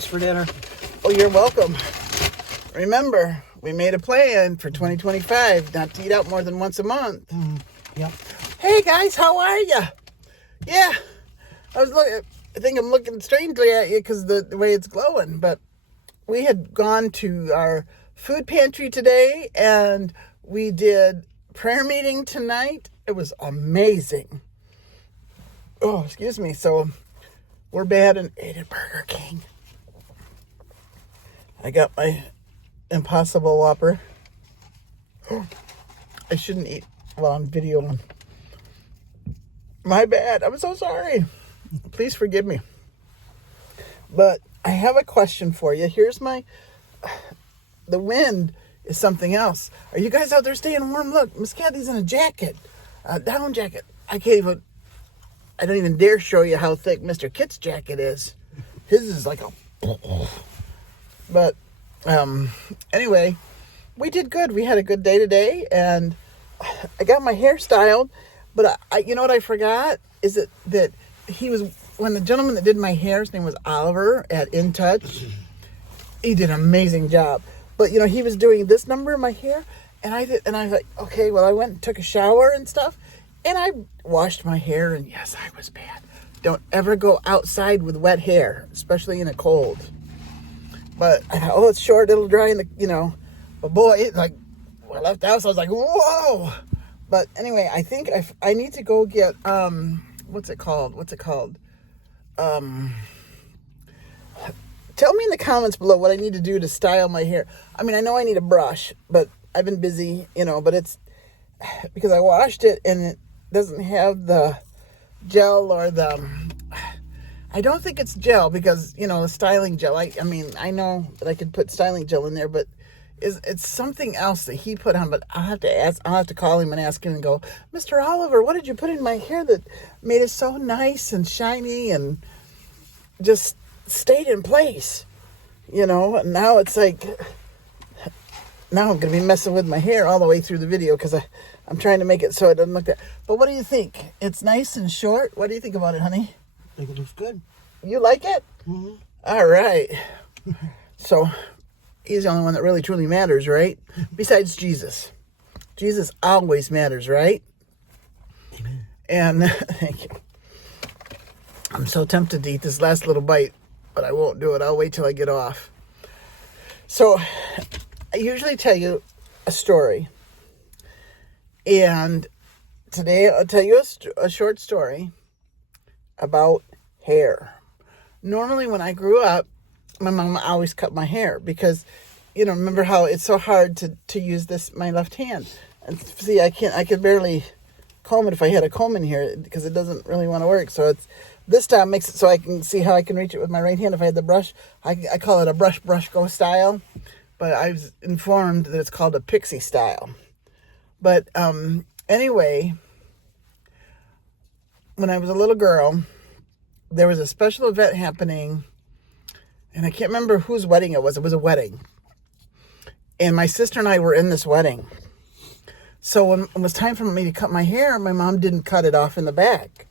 Thanks for dinner. Oh, you're welcome. Remember, we made a plan for 2025 not to eat out more than once a month. Yep. Hey guys, how are you? Yeah, I think I'm looking strangely at you because the way it's glowing. But we had gone to our food pantry today, and we did prayer meeting tonight. It was amazing. Oh, excuse me. So we're bad and ate at Burger King. I got my Impossible Whopper. I shouldn't eat while I'm videoing. My bad. I'm so sorry. Please forgive me. But I have a question for you. The wind is something else. Are you guys out there staying warm? Look, Miss Kathy's in a jacket, a down jacket. I don't even dare show you how thick Mr. Kit's jacket is. His is like a... But anyway, we did good. We had a good day today, and I got my hair styled. But you know what I forgot is that when the gentleman that did my hair, his name was Oliver at In Touch. He did an amazing job. But he was doing this number in my hair, and I was like, okay. Well, I went and took a shower and stuff, and I washed my hair, and yes, I was bad. Don't ever go outside with wet hair, especially in a cold. But I thought, it's short, it'll dry in the, But boy, when I left the house, I was like, whoa. But anyway, I think I need to go get, what's it called? Tell me in the comments below what I need to do to style my hair. I mean, I know I need a brush, but I've been busy, but it's because I washed it and it doesn't have the gel or I don't think it's gel because, the styling gel. I know that I could put styling gel in there, but it's something else that he put on. But I'll have to call him and ask him and go, Mr. Oliver, what did you put in my hair that made it so nice and shiny and just stayed in place? And now it's like, now I'm going to be messing with my hair all the way through the video because I'm trying to make it so it doesn't look that. But what do you think? It's nice and short. What do you think about it, honey? I think it looks good. You like it? Mm-hmm. All right. So he's the only one that really truly matters, right? Besides Jesus. Jesus always matters, right? Amen. And thank you. I'm so tempted to eat this last little bite, but I won't do it. I'll wait till I get off. So I usually tell you a story. And today I'll tell you a short story about hair. Normally when I grew up, my mom always cut my hair because, remember how it's so hard to use my left hand. And see, I could barely comb it if I had a comb in here because it doesn't really want to work. So this time makes it so I can see how I can reach it with my right hand. If I had the brush, I call it a brush go style, but I was informed that it's called a pixie style. But anyway, when I was a little girl, there was a special event happening, and I can't remember whose wedding it was. It was a wedding. And my sister and I were in this wedding. So when it was time for me to cut my hair, my mom didn't cut it off in the back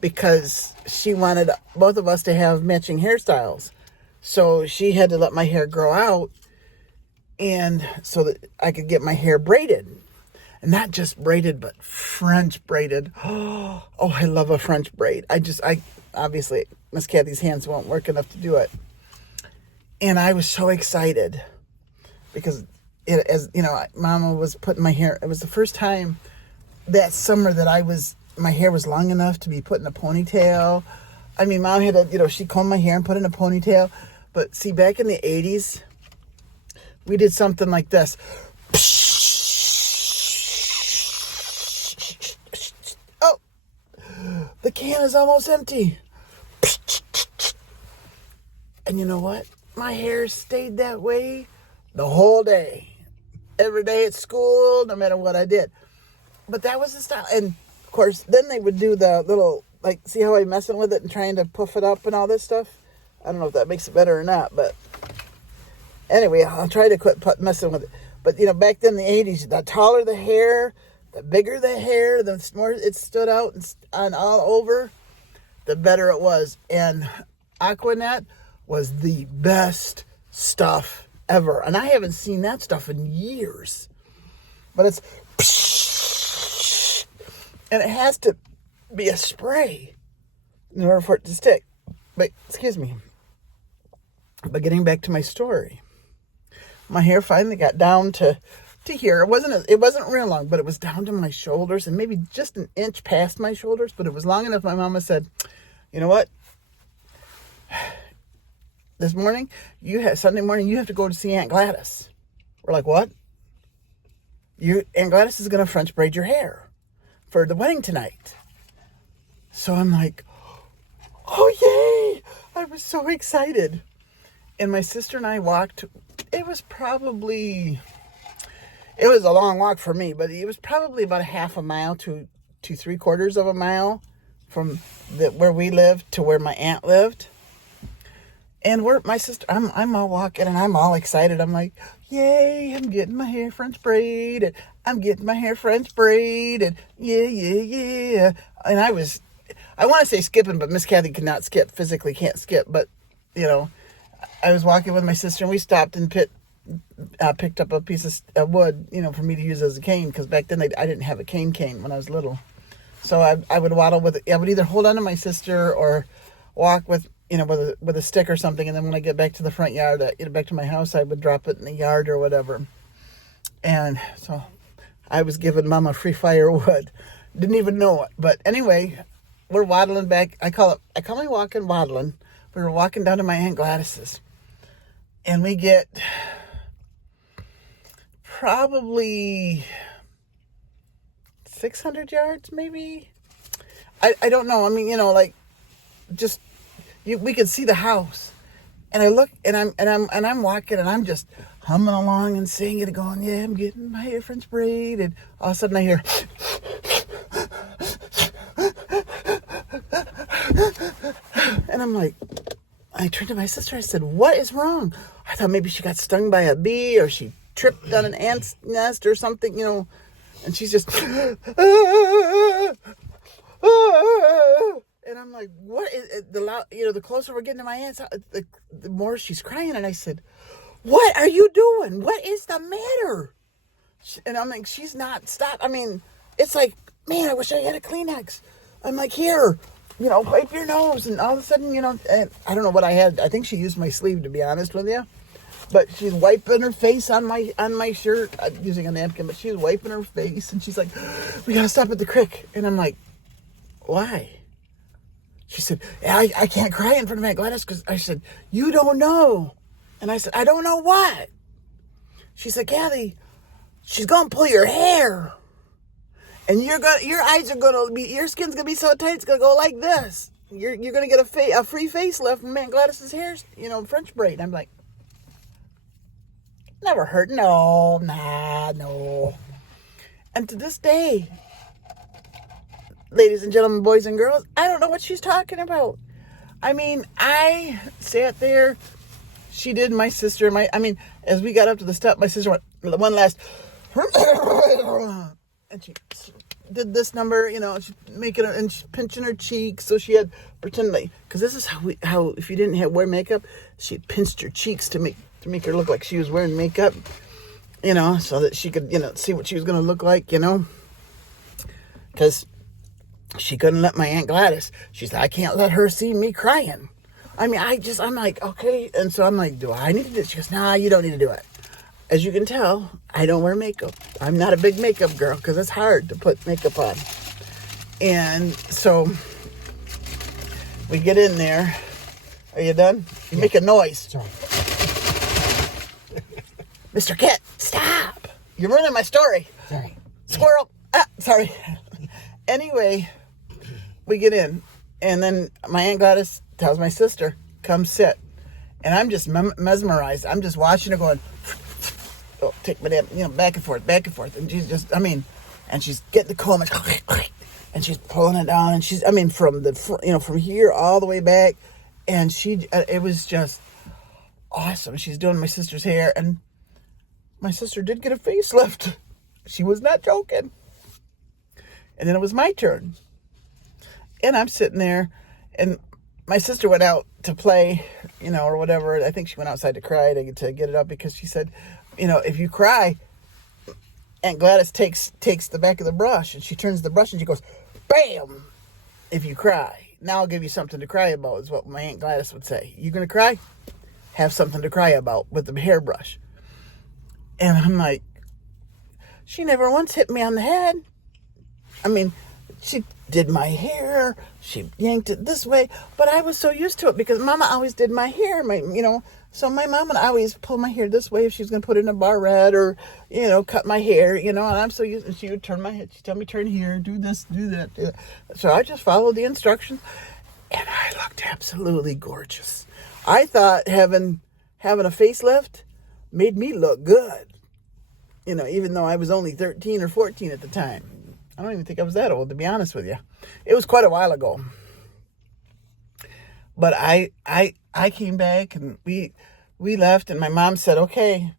because she wanted both of us to have matching hairstyles. So she had to let my hair grow out and so that I could get my hair braided. And not just braided, but French braided. Oh, I love a French braid. Obviously, Miss Kathy's hands won't work enough to do it. And I was so excited because Mama was putting my hair. It was the first time that summer that my hair was long enough to be put in a ponytail. I mean, Mom had she combed my hair and put it in a ponytail. But see, back in the 80s, we did something like this. The can is almost empty. And you know what? My hair stayed that way the whole day. Every day at school, no matter what I did. But that was the style. And, of course, then they would do the little, see how I'm messing with it and trying to puff it up and all this stuff? I don't know if that makes it better or not, but anyway, I'll try to quit messing with it. But, back then in the 80s, the taller the hair, the bigger the hair, the more it stood out and all over, the better it was. And Aquanet was the best stuff ever. And I haven't seen that stuff in years. But it's... And it has to be a spray in order for it to stick. But, excuse me. But getting back to my story. My hair finally got down to here. It wasn't real long, but it was down to my shoulders and maybe just an inch past my shoulders. But it was long enough. My mama said, you know what? This morning, Sunday morning, you have to go to see Aunt Gladys. We're like, what? Aunt Gladys is going to French braid your hair for the wedding tonight. So I'm like, oh, yay. I was so excited. And my sister and I walked. It was a long walk for me, but it was probably about a half a mile to 3/4 of a mile from where we lived to where my aunt lived. And my sister, I'm all walking and I'm all excited. I'm like, yay, I'm getting my hair French braided. I'm getting my hair French braided. Yeah, yeah, yeah. And I want to say skipping, but Miss Kathy cannot skip, physically can't skip. But, I was walking with my sister and we stopped and picked up a piece of wood, for me to use as a cane. Because back then I didn't have a cane when I was little. So I would waddle I would either hold on to my sister or walk with a stick or something. And then when I get back to the front yard, back to my house, I would drop it in the yard or whatever. And so I was giving Mama free firewood. Didn't even know it. But anyway, we're waddling back. I call my walking waddling. We were walking down to my Aunt Gladys's. And we get probably 600 yards, maybe. I don't know. I mean, we could see the house, and I look, and I'm walking, and I'm just humming along and singing and going, yeah, I'm getting my hair French braided. All of a sudden, I hear, and I'm like, I turned to my sister. I said, what is wrong? I thought maybe she got stung by a bee or she tripped on an ant's nest or something, and she's just, and I'm like, what is it? The closer we're getting to my aunt's, the more she's crying. And I said, what are you doing? What is the matter? And I'm like, she's not, stop. I mean, it's like, man, I wish I had a Kleenex. I'm like, here, wipe your nose. And all of a sudden, and I don't know what I had. I think she used my sleeve, to be honest with you. But she's wiping her face on my shirt, using a napkin, but she's wiping her face. And she's like, we got to stop at the creek. And I'm like, why? She said, I can't cry in front of Aunt Gladys because I said, you don't know. And I said, I don't know what. She said, Kathy, she's going to pull your hair. And your eyes are going to be, your skin's going to be so tight, it's going to go like this. You're going to get a free facelift from Aunt Gladys's hair, French braid. And I'm like, never heard, no. And to this day, ladies and gentlemen, boys and girls, I don't know what she's talking about. I mean, I sat there. She did, my sister. As we got up to the step, my sister went one last, and she did this number, she's making it, and she's pinching her cheeks. So she had pretend because this is how if you didn't wear makeup, she pinched her cheeks to make her look like she was wearing makeup, so that she could, see what she was going to look like, because she couldn't let my Aunt Gladys. She said, I can't let her see me crying. I mean, I'm like, okay. And so I'm like, do I need to do it? She goes, nah, you don't need to do it. As you can tell, I don't wear makeup. I'm not a big makeup girl because it's hard to put makeup on. And so we get in there. Are you done? You make a noise. Sorry. Mr. Kit, stop. You're ruining my story. Sorry. Squirrel. Sorry. Anyway, we get in. And then my Aunt Gladys tells my sister, come sit. And I'm just mesmerized. I'm just watching her going, take my damn, back and forth. And she's just, and she's getting the comb and she's pulling it down. And she's, from from here all the way back. And it was just awesome. She's doing my sister's hair. And my sister did get a facelift. She was not joking. And then it was my turn. And I'm sitting there, and my sister went out to play or whatever. I think she went outside to cry to get it up because she said, if you cry, Aunt Gladys takes the back of the brush and she turns the brush and she goes, bam, if you cry. Now I'll give you something to cry about, is what my Aunt Gladys would say. You going to cry? Have something to cry about with the hairbrush. And I'm like, she never once hit me on the head. I mean, she did my hair, she yanked it this way, but I was so used to it because Mama always did my hair, so my mom would always pull my hair this way if she was going to put it in a barrette or, cut my hair, and I'm so used, and she would turn my head, she'd tell me, turn here, do this, do that, do that. So I just followed the instructions, and I looked absolutely gorgeous. I thought having a facelift made me look good, even though I was only 13 or 14 at the time. I don't even think I was that old, to be honest with you. It was quite a while ago. But I came back and we left, and my mom said, okay,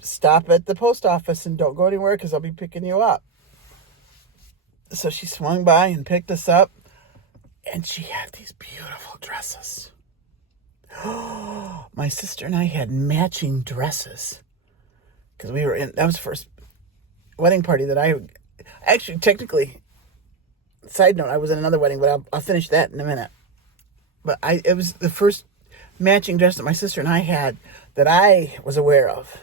stop at the post office and don't go anywhere because I'll be picking you up. So she swung by and picked us up, and she had these beautiful dresses. My sister and I had matching dresses because that was the first wedding party that actually, technically, side note, I was in another wedding, but I'll finish that in a minute. But it was the first matching dress that my sister and I had that I was aware of.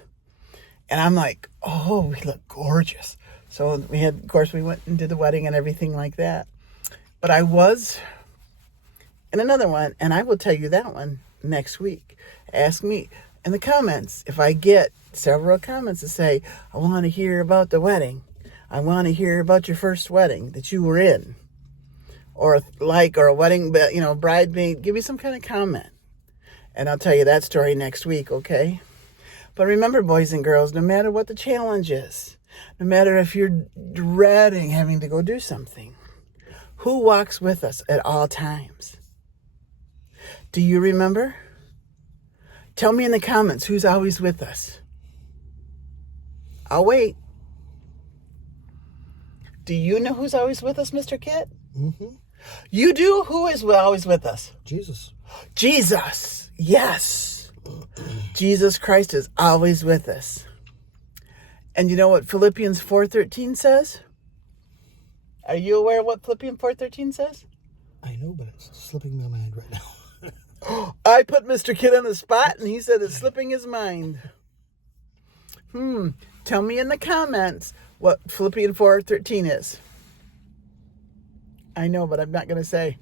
And I'm like, oh, we look gorgeous. So of course, we went and did the wedding and everything like that. But I was in another one, and I will tell you that one next week. Ask me in the comments if I get several comments that say, I want to hear about the wedding. I want to hear about your first wedding that you were in, or a wedding, bridesmaid. Give me some kind of comment, and I'll tell you that story next week, okay? But remember, boys and girls, no matter what the challenge is, no matter if you're dreading having to go do something, who walks with us at all times? Do you remember? Tell me in the comments who's always with us. I'll wait. Do you know who's always with us, Mr. Kit? Mm-hmm. You do? Who is always with us? Jesus. Jesus. Yes. Jesus Christ is always with us. And you know what Philippians 4:13 says? Are you aware of what Philippians 4:13 says? I know, but it's slipping my mind right now. I put Mr. Kit on the spot, and he said it's slipping his mind. Tell me in the comments what Philippians 4:13 is. I know, but I'm not going to say.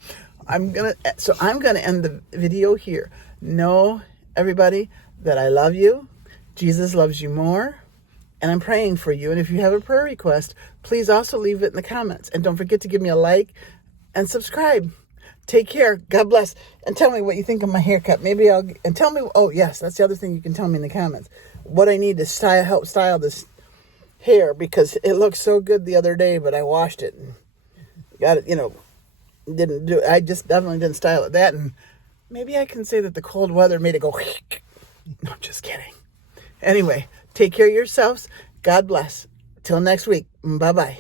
I'm going to end the video here. Know, everybody, that I love you. Jesus loves you more. And I'm praying for you. And if you have a prayer request, please also leave it in the comments. And don't forget to give me a like and subscribe. Take care. God bless. And tell me what you think of my haircut. And tell me, oh yes, that's the other thing you can tell me in the comments. What I need to help style this hair, because it looked so good the other day, but I washed it and got it, I just definitely didn't style it that. And maybe I can say that the cold weather made it go, no, I'm just kidding. Anyway, take care of yourselves. God bless. Till next week. Bye-bye.